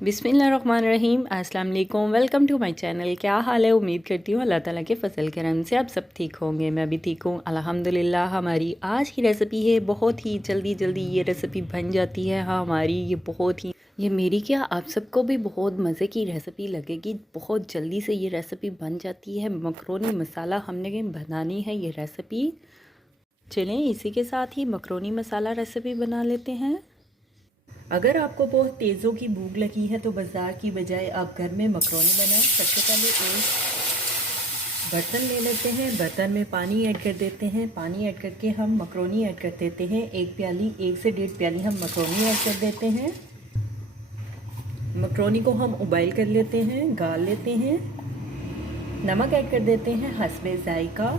बिस्मिल्लाहिर्रहमानिर्रहीम। अस्सलाम वालेकुम। Welcome to my channel. क्या हाल है? उम्मीद करती हूँ अल्लाह ताला के फ़ज़ल करम से आप सब ठीक होंगे। मैं भी ठीक हूँ अल्हम्दुलिल्लाह। हमारी आज की रेसिपी है, बहुत ही जल्दी ये रेसिपी बन जाती है। हाँ, हमारी ये बहुत ही ये मेरी क्या आप सबको भी बहुत मज़े की रेसिपी लगेगी। बहुत जल्दी से ये रेसिपी बन जाती है। मकरोनी मसाला हमने बनानी है ये रेसिपी। चलें इसी के साथ ही मकरोनी मसाला रेसिपी बना लेते हैं। अगर आपको बहुत तेज़ों की भूख लगी है तो बाज़ार की बजाय आप घर में मकरोनी बनाएं। सबसे पहले एक बर्तन ले लेते हैं, बर्तन में पानी ऐड कर देते हैं। पानी ऐड करके हम मकरोनी ऐड कर देते हैं। एक से डेढ़ प्याली हम मकरोनी ऐड कर देते हैं। मकरोनी को हम उबाइल कर लेते हैं, गाल लेते हैं। नमक ऐड कर देते हैं हस्बे जायका।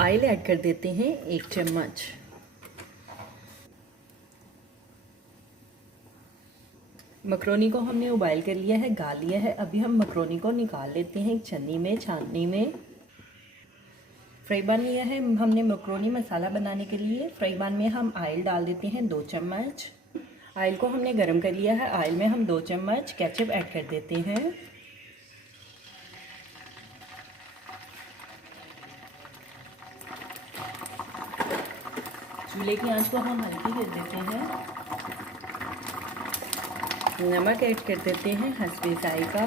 ऑयल ऐड कर देते हैं 1 चम्मच। मकरोनी को हमने उबाइल कर लिया है, गाल लिया है। अभी हम मकरोनी को निकाल लेते हैं एक छन्नी में, छाननी में। फ्राई पैन लिया है हमने मकरोनी मसाला बनाने के लिए। फ्राई पैन में हम ऑयल डाल देते हैं 2 चम्मच। ऑयल को हमने गरम कर लिया है। ऑयल में हम 2 चम्मच केचप ऐड कर देते हैं। चूल्हे की आंच को हम हल्की कर देते हैं। नमक ऐड कर देते हैं हस्बे जायका।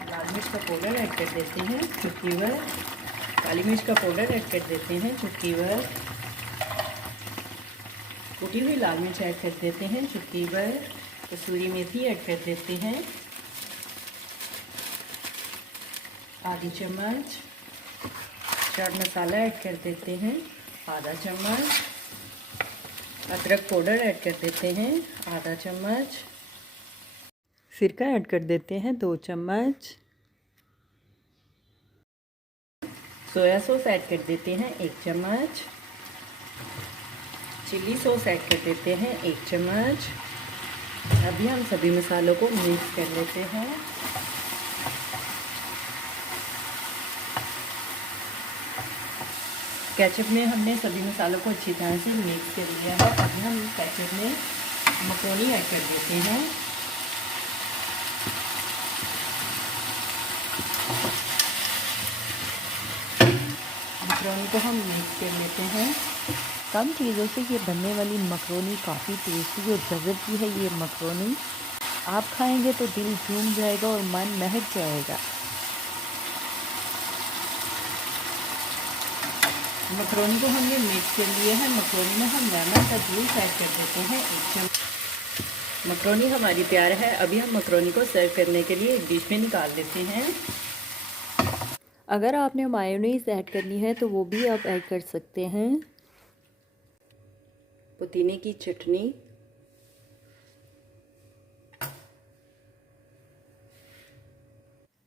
लाल मिर्च का पाउडर ऐड कर देते हैं चुटकी भर। काली मिर्च का पाउडर ऐड कर देते हैं चुटकी भर। कुटी हुई लाल मिर्च ऐड कर देते हैं चुटकी भर। कसूरी मेथी ऐड कर देते हैं आधी चम्मच। चाट मसाला ऐड कर देते हैं आधा चम्मच। अदरक पाउडर ऐड कर देते हैं आधा चम्मच। सिरका ऐड कर देते हैं 2 चम्मच। सोया सॉस ऐड कर देते हैं 1 चम्मच। चिली सॉस ऐड कर देते हैं 1 चम्मच। अभी हम सभी मसालों को मिक्स कर लेते हैं। केचप में हमने सभी मसालों को अच्छी तरह से मिक्स कर लिया है। अभी हम केचप में मकरोनी ऐड कर देते हैं। मकरोनी को हम मिक्स कर लेते हैं। कम चीज़ों से ये बनने वाली मकरोनी काफ़ी टेस्टी और गज़ब की है। ये मकरोनी आप खाएंगे तो दिल झूम जाएगा और मन महक जाएगा। मकरोनी को हमने मिक्स कर लिया है। मकरोनी में हम लेमन का जूस ऐड कर देते हैं 1 चम्मच। मकरोनी हमारी तैयार है। अभी हम मकरोनी को सर्व करने के लिए एक डिश में निकाल देते हैं। अगर आपने मायोनीज़ ऐड करनी है तो वो भी आप ऐड कर सकते हैं। पुदीने की चटनी,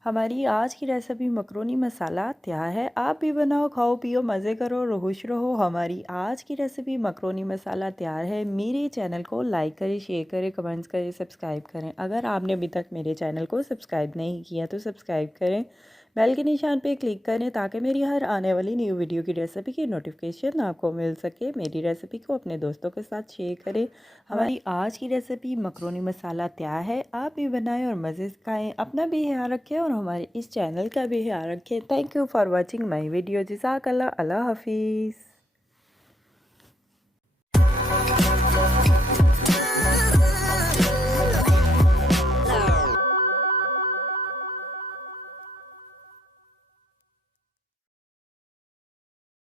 हमारी आज की रेसिपी मकरोनी मसाला तैयार है। आप भी बनाओ, खाओ, पियो, मज़े करो और खुश रहो। हमारी आज की रेसिपी मकरोनी मसाला तैयार है। मेरे चैनल को लाइक करें, शेयर करें, कमेंट्स करें, सब्सक्राइब करें। अगर आपने अभी तक मेरे चैनल को सब्सक्राइब नहीं किया तो सब्सक्राइब करें। बेल के निशान पे क्लिक करें ताकि मेरी हर आने वाली न्यू वीडियो की रेसिपी की नोटिफिकेशन आपको मिल सके। मेरी रेसिपी को अपने दोस्तों के साथ शेयर करें। हमारी आज की रेसिपी मकरोनी मसाला तैयार है। आप भी बनाएं और मज़े से खाएं। अपना भी ख्याल रखें और हमारे इस चैनल का भी ख्याल रखें। Thank you for watching my video. जज़ाकल्लाह। अल्लाह हाफिज़।